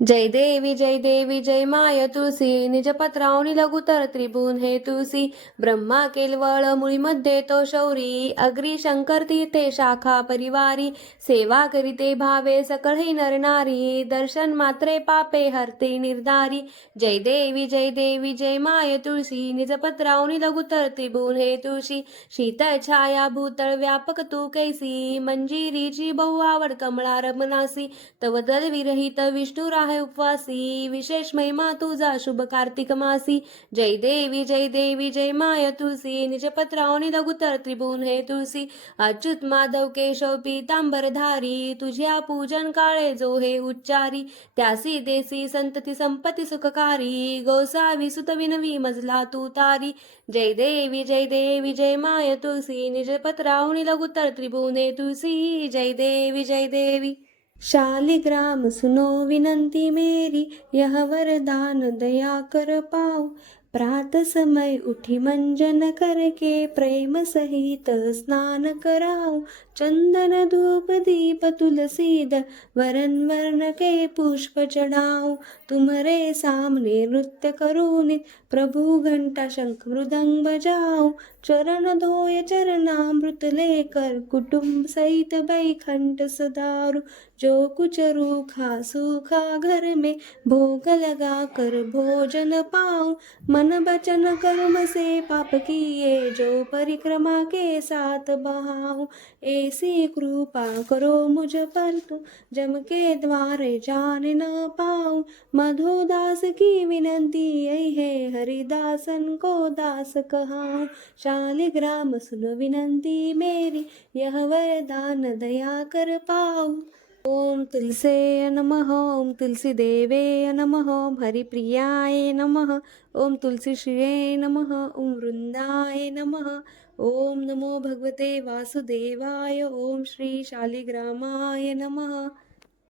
जय देवी जय माय तुळसी निज पत्रावणी लघुतर त्रिभुवन हे तुळसी ब्रह्मा केलवळ मुळीमध्ये तो शौरी अग्री शंकर तीर्थे शाखा परिवारी सेवा करीते भावे सकळही नरनारी दर्शन मात्रे पापे हरते निर्धारी जय देवी जय माय तुळसी निज पत्रावणी लघुतर त्रिभुवन हे तुळशी शीतळ छाया भूतळ व्यापक तू कैसी मंजिरीची बहु आवड कमळा रमनासी तव दल विरहित विष्णू राहे उपवासी विशेष महिमा तुझा शुभ कार्तिक मासी जय देवी जय माय तुळसी निज पत्रावणी लघुतर त्रिभुवन हे तुळसी अच्युत माधव केशव पीतांबरधारी तुझ्या पूजन काळे जो हे उच्चारी त्यासी देसी संतती संपत्ती सुखकारी गोसावी सुत विनवी मजला तू तारी जय देवी जय माय तुळसी निज पत्रावणी लघुतर त्रिभुवन हे तुळसी जय देवी शालिग्राम सुनो विनंती मेरी यह वरदान दया कर पाओ प्रात समय उठी मंजन करके प्रेम सहित स्नान कराओ चंदन धूप दीप तुलसीद वरन वर्ण के पुष्प चढ़ाओ तुम्हारे सामने नृत्य करूनि प्रभु घंटा शंख मृदंग बजाओ चरण धोय चरणामृत लेकर कुटुंब सहित बैखंठ सदारू जो कुछ रूखा सूखा घर में भोग लगा कर भोजन पाओ मन वचन कर्म से पाप किए जो परिक्रमा के साथ बहाओ ऐसी कृपा करो मुझ पर तू जम के द्वारे जान न पाऊं मधोदास की विनंती यही है हरिदासन को दास कहाऊं शालिग्राम सुन विनंती मेरी यह वरदान दया कर पाऊं ओम तुलसे नमः ओम तुलसी देवे नमः ओम हरिप्रियाय नमः ओम तुलसी श्रिये नमः ओम वृंदाय नमः ओम नमो भगवते वासुदेवाय ओम श्री शालिग्रामाय नमः।